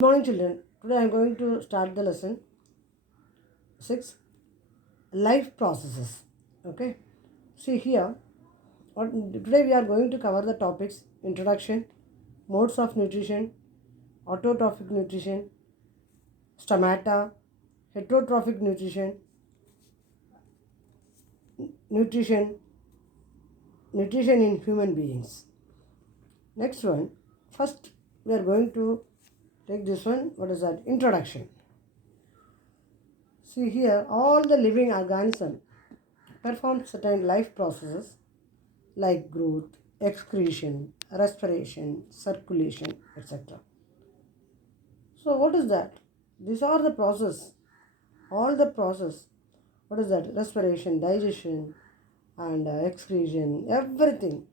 Good morning, children. Today I am going to start the lesson 6, life processes. Okay. See here, today we are going to cover the topics introduction, modes of nutrition, autotrophic nutrition, stomata, heterotrophic nutrition, nutrition in human beings. Next one, first we are going to take this one. What is that? Introduction. See here, all the living organisms perform certain life processes like growth, excretion, respiration, circulation, etc. So what is that? These are the process, all the process. What is that? Respiration, digestion, and excretion, everything.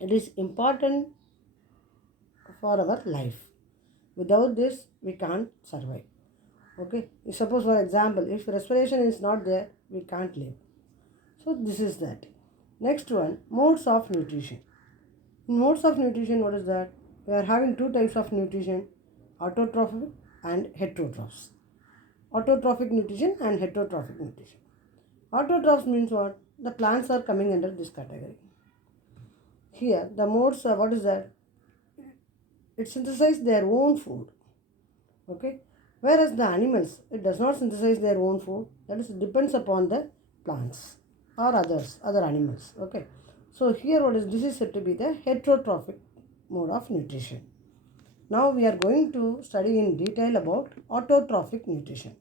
It is important for our life. Without this, we can't survive. Okay. Suppose, for example, if respiration is not there, we can't live. So this is that. Next one, modes of nutrition. In modes of nutrition, what is that? We are having two types of nutrition, autotrophic and heterotrophs. Autotrophic nutrition and heterotrophic nutrition. Autotrophs means what? The plants are coming under this category. Here, the modes are, what is that? It synthesizes their own food. Okay. Whereas the animals, it does not synthesize their own food. That is, it depends upon the plants or other animals. Okay. So here what is, this is said to be the heterotrophic mode of nutrition. Now we are going to study in detail about autotrophic nutrition.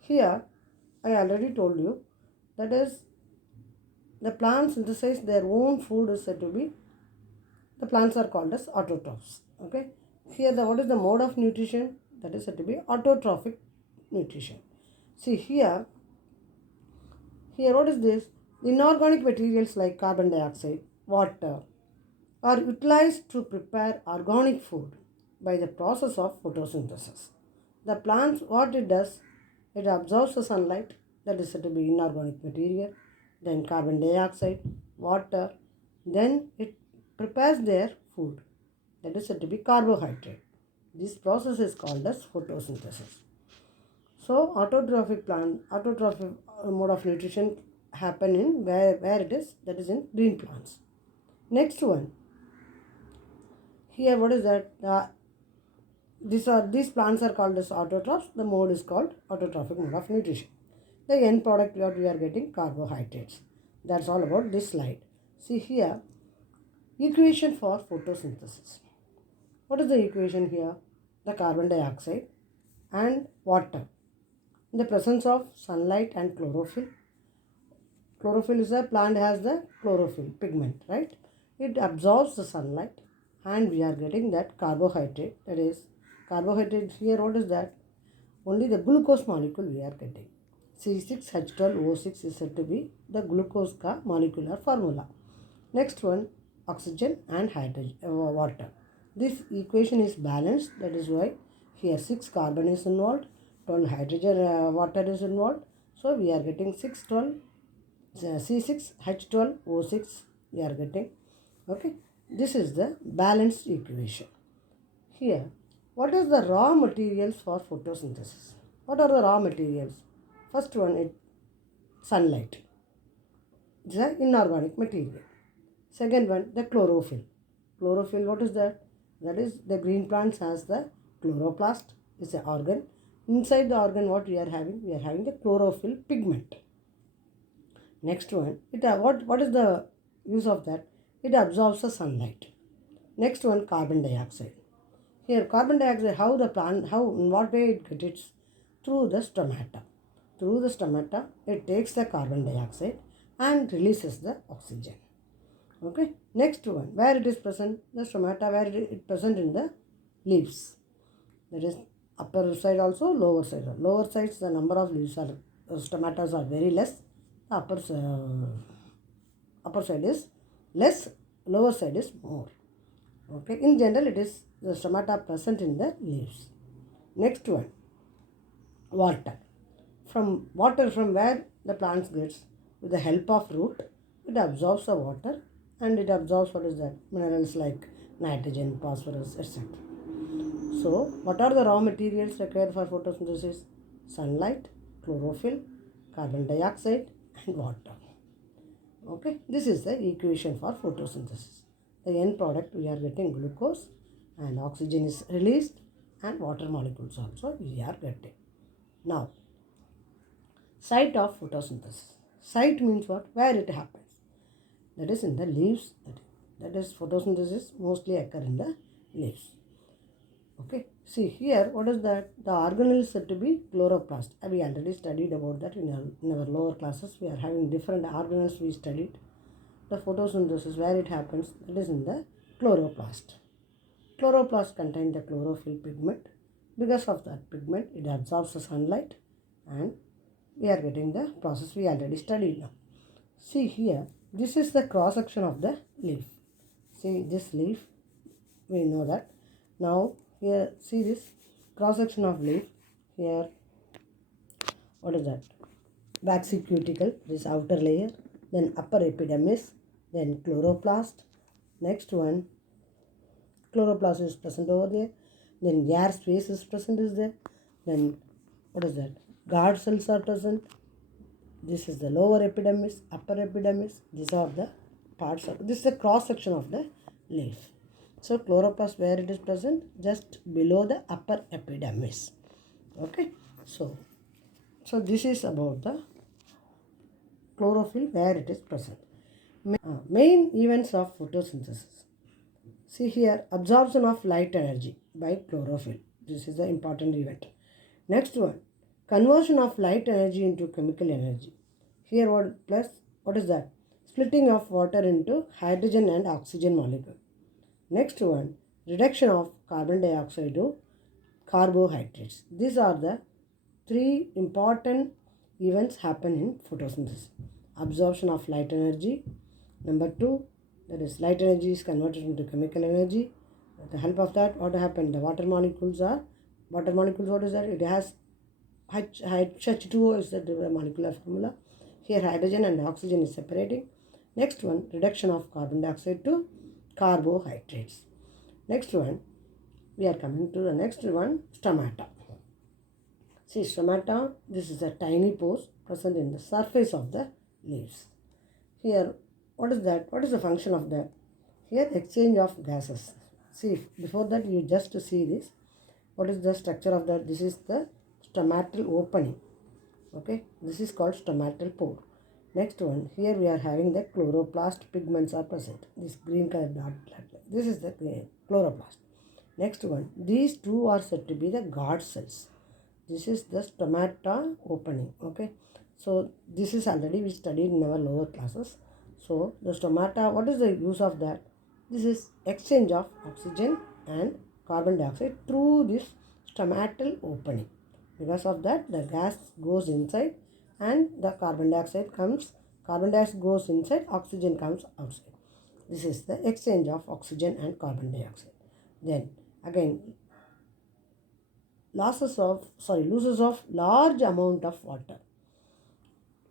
Here I already told you, that is, the plants synthesize their own food is said to be, the plants are called as autotrophs. Okay. Here what is the mode of nutrition? That is said to be autotrophic nutrition. See here what is this? Inorganic materials like carbon dioxide, water are utilized to prepare organic food by the process of photosynthesis. The plant, what it does, it absorbs the sunlight, that is said to be inorganic material, then carbon dioxide, water, then it prepares their food, that is said to be carbohydrate. This process is called as photosynthesis. So autotrophic mode of nutrition happen in where it is, that is in green plants. Next one, here what is that? These plants are called as autotrophs. The mode is called autotrophic mode of nutrition. The end product what we are getting, carbohydrates. That's all about this slide. See here, equation for photosynthesis. What is the equation here? The carbon dioxide and water in the presence of sunlight and chlorophyll. Chlorophyll is a plant has the chlorophyll pigment, right? It absorbs the sunlight and we are getting that carbohydrate. That is, carbohydrate here, what is that? Only the glucose molecule we are getting. C6H12O6 is said to be the glucose ka molecular formula. Next one, oxygen and hydrogen, water. This equation is balanced. That is why here 6 carbon is involved, 12 hydrogen water is involved. So we are getting C6H12O6 we are getting. Okay. This is the balanced equation. Here, what is the raw materials for photosynthesis? What are the raw materials? First one is sunlight. It is an inorganic material. Second one, the chlorophyll. Chlorophyll, what is that? That is, the green plants has the chloroplast, is an organ. Inside the organ, what we are having? We are having the chlorophyll pigment. Next one, what is the use of that? It absorbs the sunlight. Next one, carbon dioxide. Here, carbon dioxide, in what way it gets? Through the stomata. Through the stomata, it takes the carbon dioxide and releases the oxygen. Okay. Next one, where it is present? The stomata, where it is present in the leaves. That is upper side also, lower side. Lower sides, the number of leaves are, stomatas are very less. The upper side is less, lower side is more. Okay. In general, it is the stomata present in the leaves. Next one, water. From where the plants gets, with the help of root, it absorbs the water and it absorbs what is that? Minerals like nitrogen, phosphorus, etc. So, what are the raw materials required for photosynthesis? Sunlight, chlorophyll, carbon dioxide, and water. Okay, this is the equation for photosynthesis. The end product, we are getting glucose and oxygen is released and water molecules also we are getting. Now, site of photosynthesis. Site means what? Where it happens. That is in the leaves. That is photosynthesis mostly occur in the leaves. Okay. See here, what is that? The organelle is said to be chloroplast. We already studied about that in our lower classes. We are having different organelles we studied. The photosynthesis, where it happens, that is in the chloroplast. Chloroplast contain the chlorophyll pigment. Because of that pigment, it absorbs the sunlight and we are getting the process we already studied now. See here, this is the cross section of the leaf. See this leaf, we know that. Now here, see this cross section of leaf. Here, what is that? Waxy cuticle, this outer layer, then upper epidermis, then chloroplast. Next one, chloroplast is present over there. Then air space is present is there. Then what is that? Guard cells are present. This is the lower epidermis, upper epidermis. These are the parts of this is the cross section of the leaf. So chloroplast where it is present? Just below the upper epidermis. Okay. So this is about the chlorophyll where it is present. Main events of photosynthesis. See here, absorption of light energy by chlorophyll. This is the important event. Next one, conversion of light energy into chemical energy. Here what is that? Splitting of water into hydrogen and oxygen molecule. Next one, reduction of carbon dioxide to carbohydrates. These are the three important events happen in photosynthesis. Absorption of light energy. Number two, that is light energy is converted into chemical energy. With the help of that, what happened? The water molecules, what is that? It has H2O is the molecular formula. Here hydrogen and oxygen is separating. Next one, reduction of carbon dioxide to carbohydrates. Next one, we are coming to the next one, stomata. See stomata, this is a tiny pores present in the surface of the leaves. Here, what is that? What is the function of that? Here, exchange of gases. See, before that you just see this. What is the structure of that? This is the stomatal opening. Okay, this is called stomatal pore. Next one, here we are having the chloroplast pigments are present. This green color dot. This is the chloroplast. Next one, these two are said to be the guard cells. This is the stomata opening. Okay, so this is already we studied in our lower classes. So the stomata, what is the use of that? This is exchange of oxygen and carbon dioxide through this stomatal opening. Because of that, the gas goes inside and the carbon dioxide goes inside, oxygen comes outside. This is the exchange of oxygen and carbon dioxide. Then again, losses of large amount of water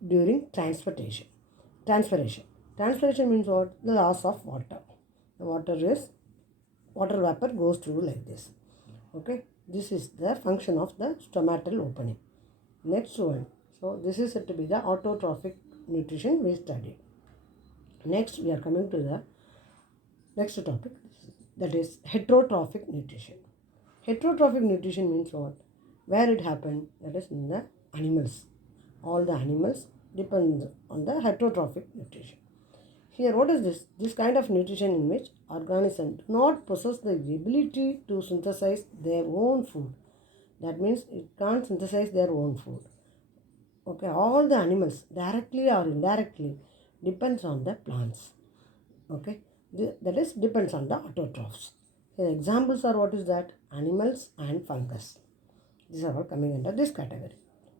during transpiration. Transpiration means what? The loss of water. The water vapor goes through like this. Okay, this is the function of the stomatal opening. Next one, so this is said to be the autotrophic nutrition we studied. Next, we are coming to the next topic, that is heterotrophic nutrition. Heterotrophic nutrition means what? Where it happened, that is in the animals. All the animals depend on the heterotrophic nutrition. Here, what is this? This kind of nutrition in which organisms do not possess the ability to synthesize their own food. That means it can't synthesize their own food. Okay, all the animals, directly or indirectly, depends on the plants. Okay, that is depends on the autotrophs. Here, examples are what is that? Animals and fungus. These are all coming under this category.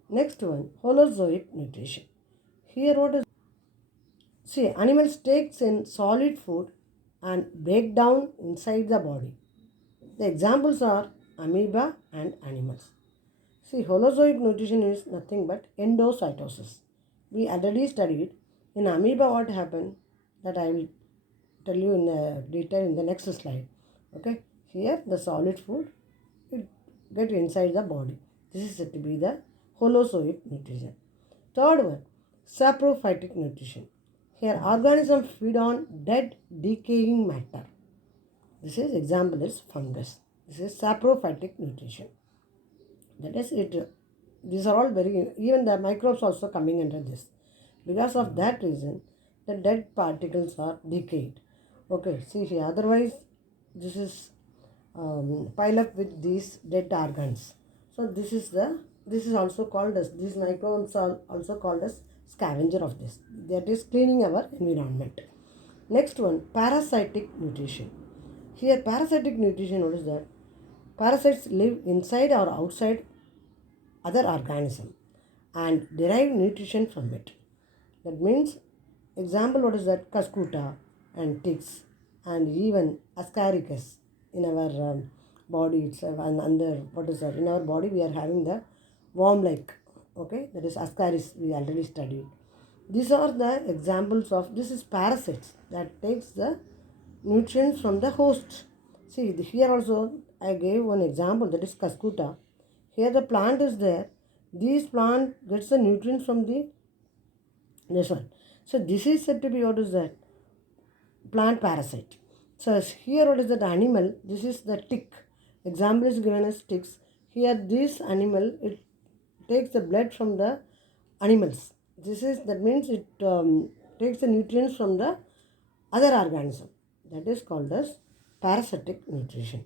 Next one, holozoic nutrition. Here, what is? See, animals takes in solid food and break down inside the body. The examples are amoeba and animals. See, holozoic nutrition is nothing but endocytosis. We already studied in amoeba what happened, that I will tell you in detail in the next slide. Okay, Here the solid food it get inside the body. This is said to be the holozoic nutrition. Third one, saprophytic nutrition. Here organisms feed on dead decaying matter. This is example is fungus. This is saprophytic nutrition. That is it. These are all very, even the microbes also coming under this. Because of that reason, the dead particles are decayed. Okay, see here. Otherwise, this is pile up with these dead organs. So this is also called as, these microbes are also called as scavenger of this. That is cleaning our environment. Next one, parasitic nutrition. Here, parasitic nutrition, what is that? Parasites live inside or outside other organism and derive nutrition from it. That means, example, what is that? Cuscuta and ticks and even ascaricus in our body itself, and under, what is that? In our body we are having the worm-like, okay, that is ascaris, we already studied. These are the examples of, this is parasites that takes the nutrients from the host. See, here also I gave one example, that is Cuscuta. Here the plant is there. This plant gets the nutrients from this one. So this is said to be, what is that? Plant parasite. So here what is that animal? This is the tick. Example is given as ticks. Here this animal, it takes the blood from the animals. That means it takes the nutrients from the other organism. That is called as parasitic nutrition.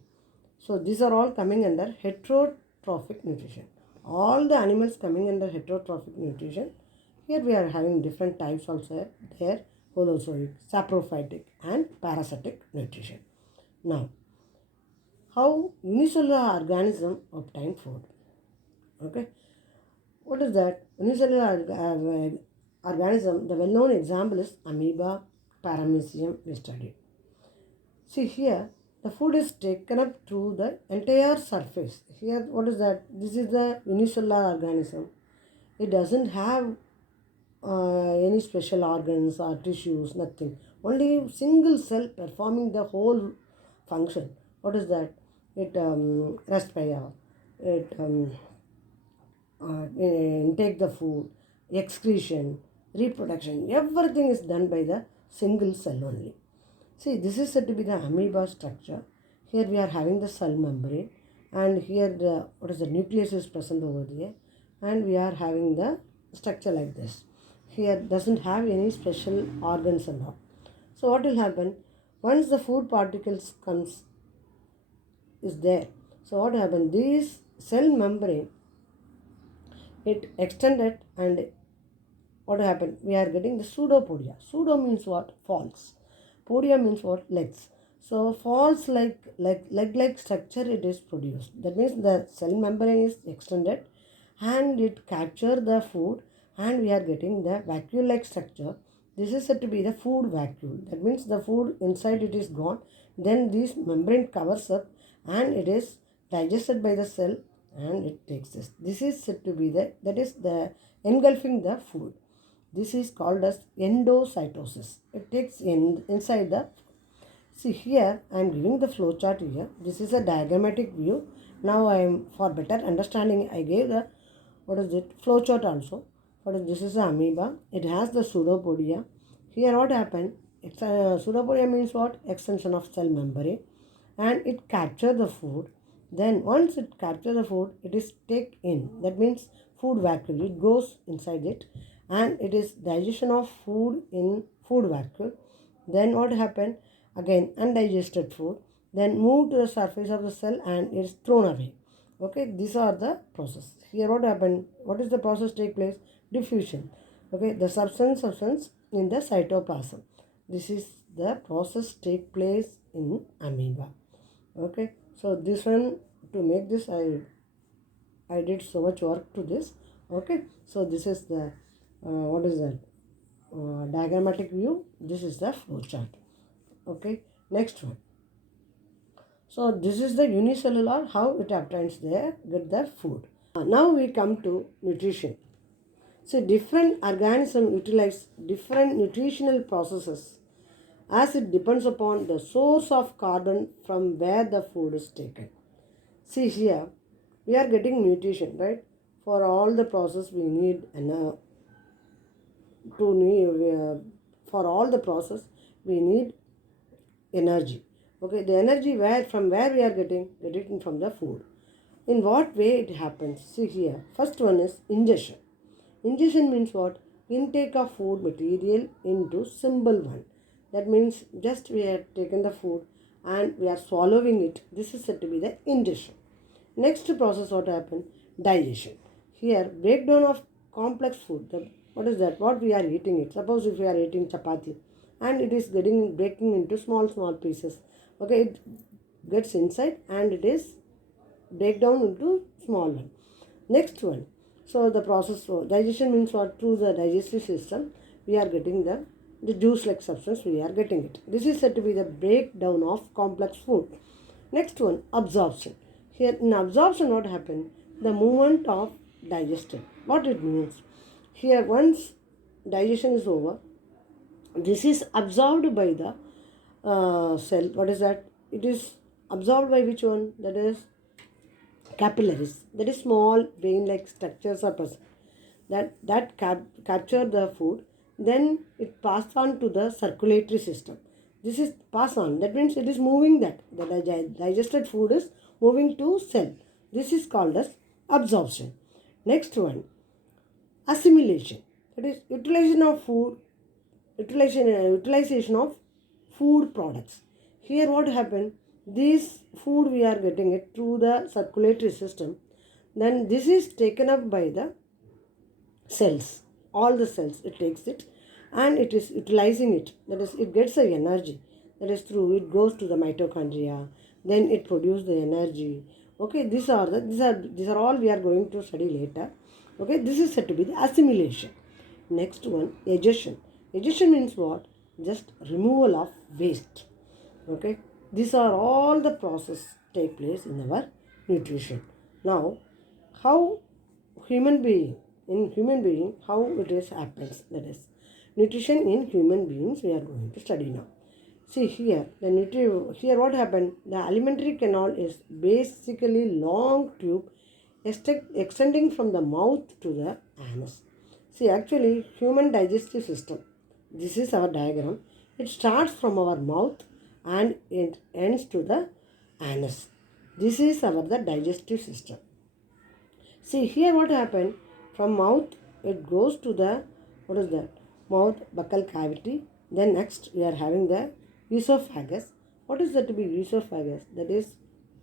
So these are all coming under heterotrophic nutrition. All the animals coming under heterotrophic nutrition. Here we are having different types also there: holozoic, saprophytic and parasitic nutrition. Now, how unicellular organism obtain food? Okay, what is that? Unicellular organism, the well-known example is amoeba, paramecium we studied. See here, the food is taken up through the entire surface. Here, what is that? This is the unicellular organism. It doesn't have any special organs or tissues, nothing. Only single cell performing the whole function. What is that? It respire, it intake the food, excretion, reproduction. Everything is done by the single cell only. See, this is said to be the amoeba structure. Here we are having the cell membrane, and here the, what is the nucleus is present over there, and we are having the structure like this. Here doesn't have any special organs and all. So what will happen? Once the food particles comes is there. So what happen? This cell membrane, it extended, and what happened? We are getting the pseudopodia. Pseudo means what? False. Podia means what? Legs. So false leg-like structure it is produced. That means the cell membrane is extended and it capture the food, and we are getting the vacuole-like structure. This is said to be the food vacuole. That means the food inside it is gone. Then this membrane covers up and it is digested by the cell and it takes this. This is said to be that is the engulfing the food. This is called as endocytosis. It takes inside the. See here, I am giving the flow chart here. This is a diagrammatic view. Now I am, for better understanding, I gave the, what is it, flow chart also. This is the amoeba. It has the pseudopodia. Here what happened? Pseudopodia means what? Extension of cell membrane, and it capture the food. Then once it capture the food, it is take in. That means food vacuole. It goes inside it, and it is digestion of food in food vacuole. Then what happened? Again undigested food. Then move to the surface of the cell and it is thrown away. Okay, these are the process. Here what happened? What is the process take place? Diffusion. Okay, the substance in the cytoplasm. This is the process take place in amoeba. Okay, so this one, to make this, I did so much work to this. Okay, so this is the what is that? Diagrammatic view. This is the flow chart. Okay, next one. So this is the unicellular, how it obtains there, get the food. Now we come to nutrition. So different organisms utilize different nutritional processes as it depends upon the source of carbon from where the food is taken. See here, we are getting nutrition, right? For all the process we need to need for all the process we need energy. Okay, the energy where we are getting from the food. In what way it happens? See here, first one is ingestion. Ingestion means what? Intake of food material into simple one. That means just we have taken the food and we are swallowing it. This is said to be the ingestion. Next process what happen? Digestion. Here breakdown of complex food. What is that? What we are eating it. Suppose if we are eating chapati and it is getting breaking into small pieces. Okay, it gets inside and it is break down into small one. Next one. So the process for digestion means what? Through the digestive system we are getting the juice like substance we are getting it. This is said to be the breakdown of complex food. Next one, absorption. Here in absorption what happened? The movement of digestion. What it means? Here once digestion is over, this is absorbed by the cell. What is that? It is absorbed by which one? That is capillaries. That is small vein-like structures are present. Capture the food. Then it passes on to the circulatory system. This is pass on. That means it is moving that. The digested food is moving to cell. This is called as absorption. Next one, assimilation. That is utilization of food products. Here what happened? This food we are getting it through the circulatory system. Then this is taken up by the cells. All the cells it takes it and it is utilizing it. That is, it gets the energy. That is through it goes to the mitochondria. Then it produces the energy. Okay, these are all we are going to study later. Okay, this is said to be the assimilation. Next one, digestion. Digestion means what? Just removal of waste. Okay, these are all the process take place in our nutrition. Now, how human being how it is happens, that is nutrition in human beings we are going to study now. See here, here what happened? The alimentary canal is basically long tube extending from the mouth to the anus. See, actually, human digestive system. This is our diagram. It starts from our mouth and it ends to the anus. This is the digestive system. See here what happened? From mouth it goes to the, what is that? Mouth buccal cavity. Then next we are having the esophagus. What is that to be esophagus? That is,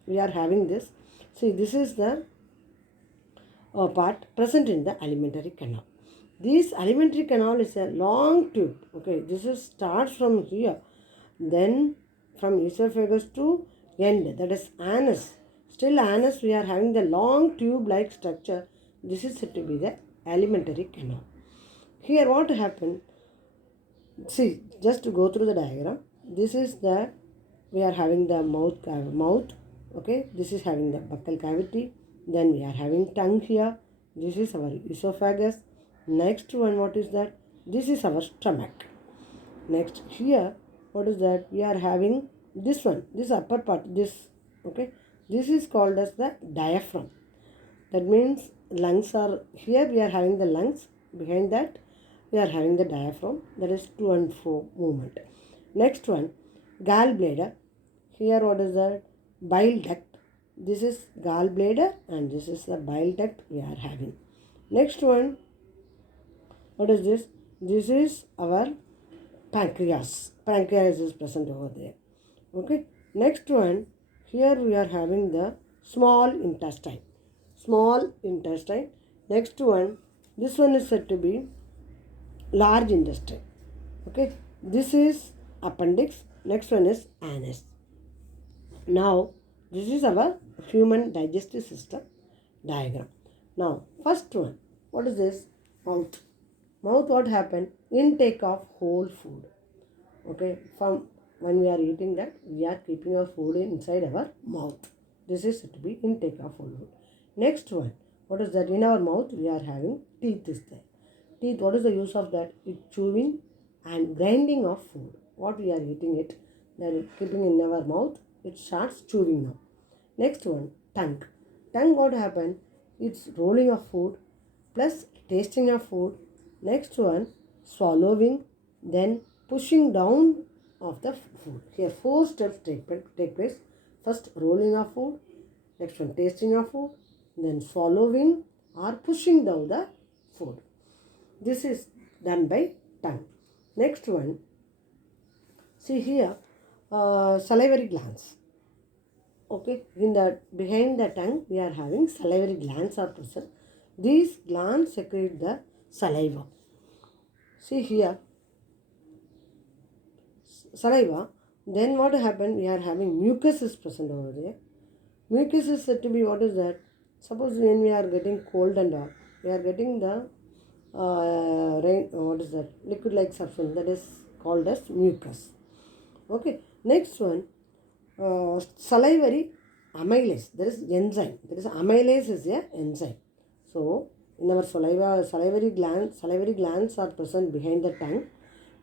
we are having this. See, this is the part present in the alimentary canal. This alimentary canal is a long tube. Okay, this is starts from here. Then from esophagus to end, that is anus. Still anus we are having the long tube like structure. This is said to be the alimentary canal. Here what happened? See, just to go through the diagram. This is the, we are having the mouth. Okay, this is having the buccal cavity. Then we are having tongue here. This is our esophagus. Next one, what is that? This is our stomach. Next here, what is that? We are having this one, this upper part, this. Okay, this is called as the diaphragm. That means lungs are here. We are having the lungs. Behind that, we are having the diaphragm. That is to and fro movement. Next one, gallbladder. Here, what is that? Bile duct. This is gallbladder and this is the bile duct we are having. Next one, what is this? This is our pancreas. Pancreas is present over there. Okay. Next one, here we are having the small intestine. Small intestine. Next one, this one is said to be large intestine. Okay. This is appendix. Next one is anus. Now, this is our human digestive system diagram. Now, first one, what is this? Mouth. Mouth, what happened? Intake of whole food. Okay, from when we are eating that, we are keeping our food inside our mouth. This is to be intake of whole food. Next one, what is that? In our mouth, we are having teeth is there. Teeth, what is the use of that? It's chewing and grinding of food. what we are eating it, then keeping in our mouth, it starts chewing now. Next one, tongue. Tongue, what happened? It's rolling of food plus tasting of food. Next one, swallowing, then pushing down of the food. Here, four steps take place. First, rolling of food. Next one, tasting of food. Then swallowing or pushing down the food. This is done by tongue. Next one, see here, salivary glands. Okay, in the behind the tongue, we are having salivary glands are present. These glands secrete the saliva. See here, saliva. Then what happened? We are having mucus is present over there. Mucus is said to be, what is that? Suppose when we are getting cold and all, we are getting the rain. What is that? Liquid-like substance that is called as mucus. Okay. Next one, salivary amylase. There is enzyme. There is amylase is a enzyme. So in our salivary glands are present behind the tongue,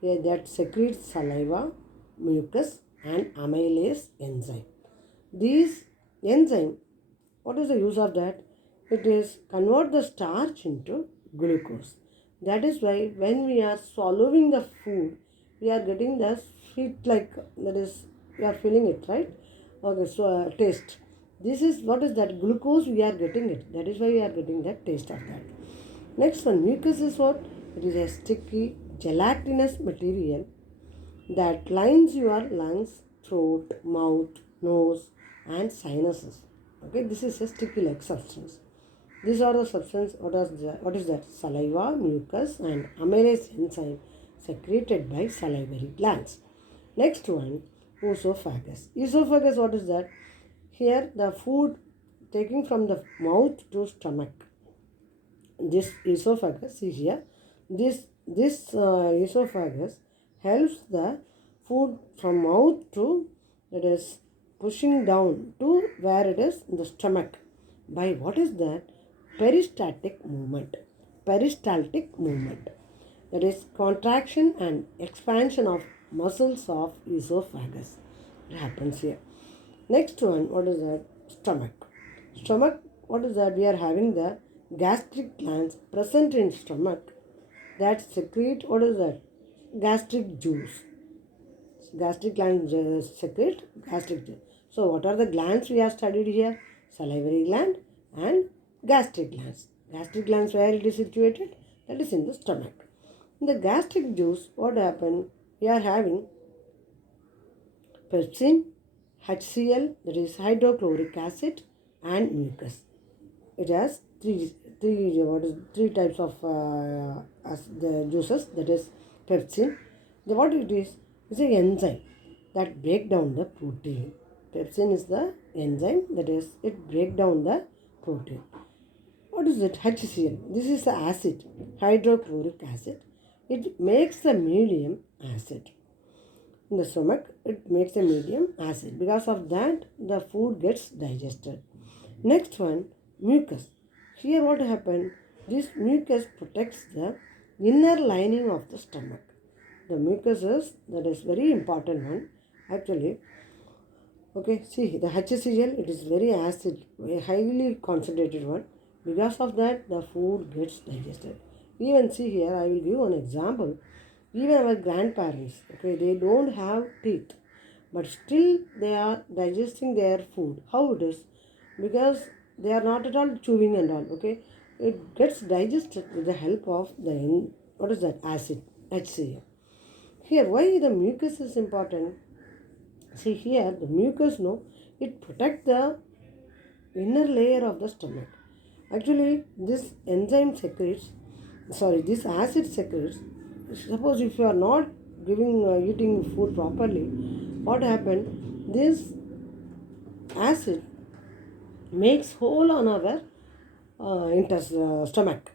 that secretes saliva, mucus, and amylase enzyme. These enzyme, what is the use of that? It is convert the starch into glucose. That is why when we are swallowing the food, we are getting the sweet like, that is, we are feeling it, right? Okay, so taste. This is, what is that? Glucose, we are getting it. That is why we are getting that taste of that. Next one, mucus is what? It is a sticky, gelatinous material that lines your lungs, throat, mouth, nose, and sinuses. Okay, this is a sticky-like substance. These are the substance. What is that? Saliva, mucus, and amylase enzyme secreted by salivary glands. Next one, esophagus. Esophagus, what is that? Here, the food taking from the mouth to stomach. This esophagus, see here, this esophagus helps the food from mouth to, it is pushing down to where it is in the stomach by, what is that? Peristaltic movement. Peristaltic movement. That is contraction and expansion of muscles of esophagus. It happens here. Next one, what is that? Stomach. Stomach, what is that? We are having the gastric glands present in stomach that secrete, what is that? Gastric juice. Gastric glands secrete gastric juice. So what are the glands we have studied here? Salivary gland and gastric glands. Gastric glands, where it is situated? That is in the stomach. In the gastric juice, what happened? We are having pepsin, HCl, that is hydrochloric acid, and mucus. It has three types of the juices, that is pepsin. What it is an enzyme that break down the protein. Pepsin is the enzyme, that is, it break down the protein. What is it? HCl. This is the acid, hydrochloric acid. It makes the medium acid. In the stomach, it makes a medium acid. Because of that, the food gets digested. Next one, mucus. Here what happened? This mucus protects the inner lining of the stomach. The mucus is, that is very important one. Actually, okay, see the HCl, it is very acid, a highly concentrated one. Because of that, the food gets digested. Even see here, I will give one example. Even our grandparents, okay, they don't have teeth, but still they are digesting their food. How it is? Because they are not at all chewing and all, okay. It gets digested with the help of the, what is that? Acid, HCl. Here, why the mucus is important? See here, the mucus, no, it protects the inner layer of the stomach. Actually, this enzyme secretes, this acid secretes. Suppose if you are not eating food properly, what happened? This acid makes hole on our stomach.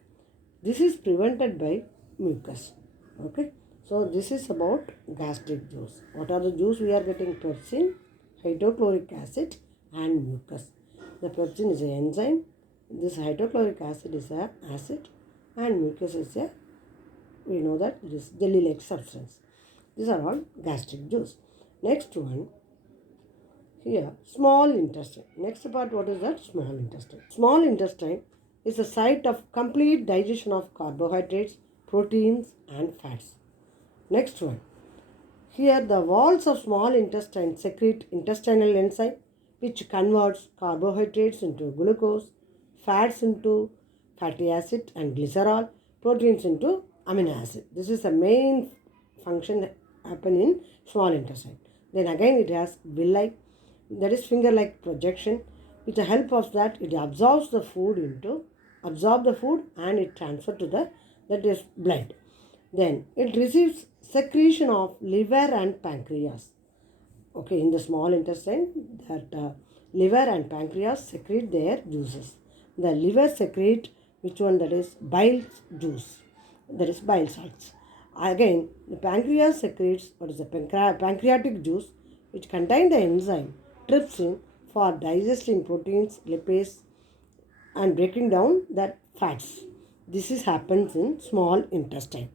This is prevented by mucus. Okay. So this is about gastric juice. What are the juice we are getting? Pepsin, hydrochloric acid, and mucus. The pepsin is an enzyme. This hydrochloric acid is an acid, and mucus is a, we know that it is jelly-like substance. These are all gastric juice. Next one, here, small intestine. Next part, what is that? Small intestine. Small intestine is a site of complete digestion of carbohydrates, proteins, and fats. Next one, here the walls of small intestine secrete intestinal enzyme which converts carbohydrates into glucose, fats into fatty acid and glycerol, proteins into amino acid. This is the main function happen in small intestine. Then again it has villi, that is finger like projection. With the help of that it absorbs the food and it transfer to the, that is, blood. Then it receives secretion of liver and pancreas. Okay, in the small intestine, that liver and pancreas secrete their juices. The liver secrete which one? That is bile juice. That is bile salts. Again, the pancreas secretes what is the pancreatic juice, which contain the enzyme trypsin for digesting proteins, lipids, and breaking down that fats. This is happens in small intestine.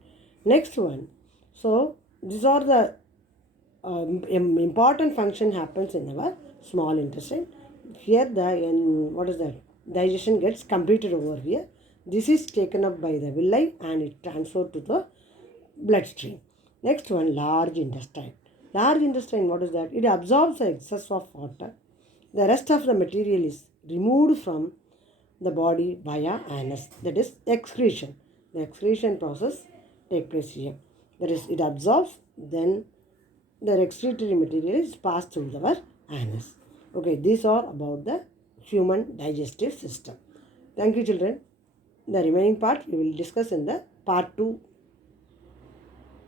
Next one. So these are the important function happens in our small intestine. Here the what is that? Digestion gets completed over here. This is taken up by the villi and it transferred to the bloodstream. Next one, large intestine. Large intestine, what is that? It absorbs the excess of water. The rest of the material is removed from the body via anus. That is excretion. The excretion process take place here. That is, it absorbs, then the excretory material is passed through our anus. Okay, these are about the human digestive system. Thank you, children. The remaining part we will discuss in the part 2.